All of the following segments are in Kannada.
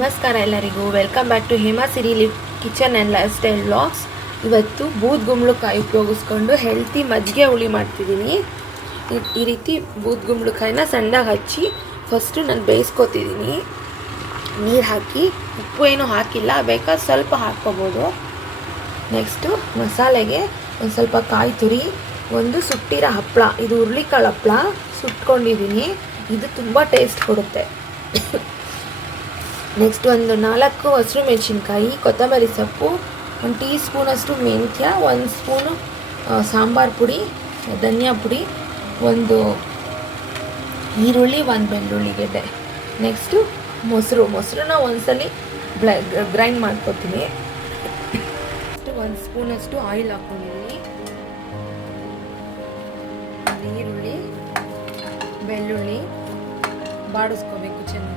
ನಮಸ್ಕಾರ ಎಲ್ಲರಿಗೂ, welcome back to Hema Siri kitchen and lifestyle vlogs. ಇವತ್ತು ಬೂದ್ಗುಂಬಳಕಾಯಿ ಉಪಯೋಗಿಸ್ಕೊಂಡು ಹೆಲ್ತಿ ಮಜ್ಜಿಗೆ ಹುಳಿ ಮಾಡ್ತಿದ್ದೀನಿ. ಈ ರೀತಿ ಬೂದ್ಗುಂಬಳಕಾಯಿನ ಸಣ್ಣದಾಗಿ ಹಚ್ಚಿ ಫಸ್ಟು ನಾನು ಬೇಯಿಸ್ಕೊತಿದ್ದೀನಿ. ನೀರು ಹಾಕಿ, ಉಪ್ಪು ಏನೂ ಹಾಕಿಲ್ಲ, ಬೇಕಾದ್ರೆ ಸ್ವಲ್ಪ ಹಾಕ್ಕೋಬೋದು. ನೆಕ್ಸ್ಟು ಮಸಾಲೆಗೆ ಒಂದು ಸ್ವಲ್ಪ ಕಾಯಿ ತುರಿ, ಒಂದು ಸುಟ್ಟಿರೋ ಹಪ್ಪಳ, ಇದು ಹುರುಳಿಕಾಳು ಹಪ್ಪಳ ಸುಟ್ಕೊಂಡಿದ್ದೀನಿ. ಇದು ತುಂಬ ಟೇಸ್ಟ್ ಕೊಡುತ್ತೆ. ನೆಕ್ಸ್ಟ್ ಒಂದು 4 ಹಸಿರು ಮೆಣಸಿನ್ಕಾಯಿ, ಕೊತ್ತಂಬರಿ ಸೊಪ್ಪು, 1 ಟೀ ಸ್ಪೂನಷ್ಟು ಮೆಂತ್ಯ, 1 ಸ್ಪೂನು ಸಾಂಬಾರು ಪುಡಿ, ಧನಿಯಾ ಪುಡಿ, ಒಂದು ಈರುಳ್ಳಿ, 1 ಬೆಳ್ಳುಳ್ಳಿ ಗೆಡ್ಡೆ. ನೆಕ್ಸ್ಟು ಮೊಸರನ್ನ ಒಂದ್ಸಲಿ ಗ್ರೈಂಡ್ ಮಾಡ್ಕೊತೀನಿ. 1 ಸ್ಪೂನಷ್ಟು ಆಯಿಲ್ ಹಾಕ್ಕೊಂಡಿದ್ದೀನಿ. ಈರುಳ್ಳಿ, ಬೆಳ್ಳುಳ್ಳಿ ಬಾಡಿಸ್ಕೋಬೇಕು ಚೆನ್ನಾಗಿ.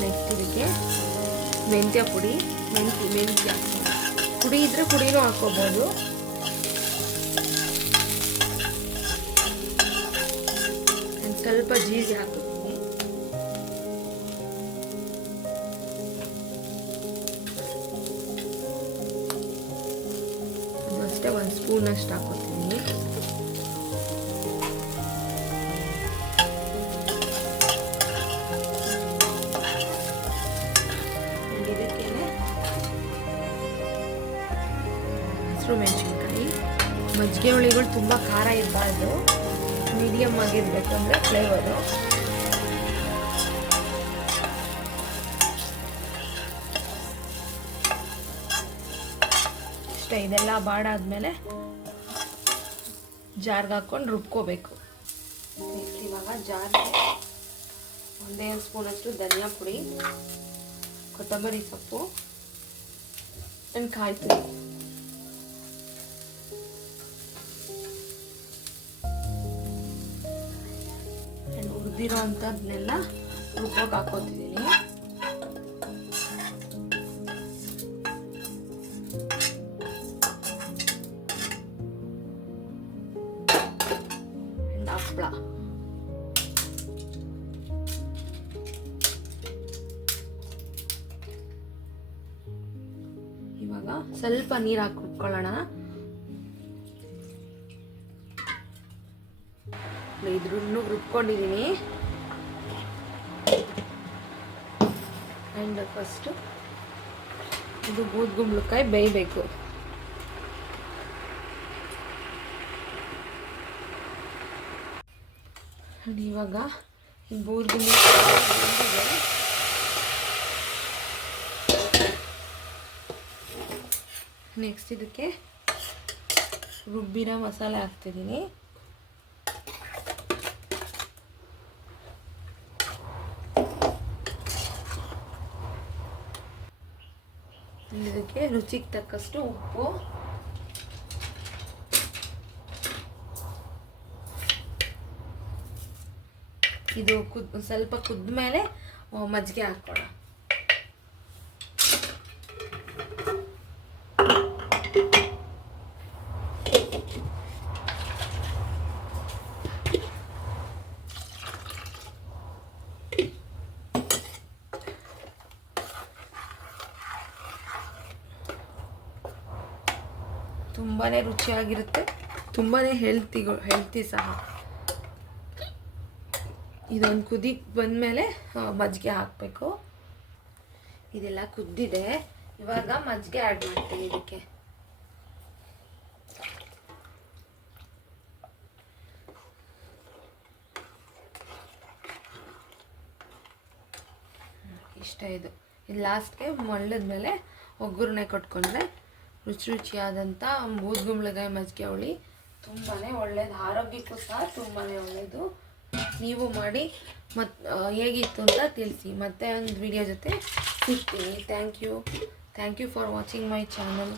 ನೆಕ್ಸ್ಟ್ ಇದಕ್ಕೆ ಮೆಂತ್ಯ ಪುಡಿ, ಮೆಂತ್ಯ ಪುಡಿ ಇದ್ರೆ ಪುಡಿನೂ ಹಾಕೋಬೋದು. ಸ್ವಲ್ಪ ಜೀರಿಗೆ ಹಾಕೋತೀನಿ. ಅಷ್ಟೇ 1 ಸ್ಪೂನ್ ಅಷ್ಟು ಹಾಕೋತೀನಿ. ಹಸಿರು ಮೆಣಸಿನ್ಕಾಯಿ, ಮಜ್ಜಿಗೆ ಹುಳಿಗಳು ತುಂಬ ಖಾರ ಇರಬಾರ್ದು, ಮೀಡಿಯಮ್ ಆಗಿರ್ಬೇಕು ಅಂದರೆ ಫ್ಲೇವರು. ಇಷ್ಟೇ. ಇದೆಲ್ಲ ಬಾಡಾದ್ಮೇಲೆ ಜಾರ್ಗೆ ಹಾಕ್ಕೊಂಡು ರುಬ್ಕೋಬೇಕು. ಇವಾಗ ಜಾರ್ಗೆ 1 ಸ್ಪೂನಷ್ಟು ಧನಿಯಾ ಪುಡಿ, ಕೊತ್ತಂಬರಿ ಸೊಪ್ಪು ಆ್ಯಂಡ್ ಕಾಯಿ ತುರಿ, ಹುರಿದಿರೋ ಅಂಥದ್ದನ್ನೆಲ್ಲ ರುಬ್ಬೋಕೆ ಹಾಕೋತಿದ್ದೀನಿ. ಹಪ್ಪಳ, ಇವಾಗ ಸ್ವಲ್ಪ ನೀರು ಹಾಕಿ ರುಬ್ಕೊಳ್ಳೋಣ. ಇದ್ರೂ ರುಬ್ಕೊಂಡಿದ್ದೀನಿ. ಆ್ಯಂಡ್ ಫಸ್ಟು ಇದು ಬೂದ್ಗುಂಬಳಕಾಯಿ ಬೇಯಬೇಕು. ಇವಾಗ ಈ ಬೂದ್ಗುಂಬಳಕಾಯಿ ನೆಕ್ಸ್ಟ್ ಇದಕ್ಕೆ ರುಬ್ಬಿರೋ ಮಸಾಲೆ ಹಾಕ್ತಿದ್ದೀನಿ. ಇದಕ್ಕೆ ರುಚಿಗೆ ತಕ್ಕಷ್ಟು ಉಪ್ಪು, ಇದು ಸ್ವಲ್ಪ ಕುದ್ದ ಮೇಲೆ ಮಜ್ಜಿಗೆ ಹಾಕೋಣ. ತುಂಬಾ ರುಚಿಯಾಗಿರುತ್ತೆ, ತುಂಬಾ ಹೆಲ್ತಿ ಸಹ. ಇದೊಂದು ಕುದಿಗೆ ಬಂದಮೇಲೆ ಮಜ್ಜಿಗೆ ಹಾಕಬೇಕು. ಇದೆಲ್ಲ ಕುದ್ದಿದೆ, ಇವಾಗ ಮಜ್ಜಿಗೆ ಆ್ಯಡ್ ಮಾಡ್ತೀನಿ ಇದಕ್ಕೆ. ಇಷ್ಟ. ಇದು ಲಾಸ್ಟ್ಗೆ ಮಳ್ಳದ್ಮೇಲೆ ಒಗ್ಗರಣೆ ಕೊಟ್ಕೊಂಡ್ರೆ ರುಚಿಯಾದಂಥ ಬೂದ್ಗುಂಬಳಕಾಯಿ ಮಜ್ಜಿಗೆ ಹುಳಿ ತುಂಬಾ ಒಳ್ಳೆಯದು, ಆರೋಗ್ಯಕ್ಕೂ ಸಹ ತುಂಬಾ ಒಳ್ಳೆಯದು. ನೀವು ಮಾಡಿ ಹೇಗಿತ್ತು ಅಂತ ತಿಳಿಸಿ. ಮತ್ತೆ ಒಂದು ವಿಡಿಯೋ ಜೊತೆ ಸಿಗ್ತೀನಿ. Thank you for watching my channel.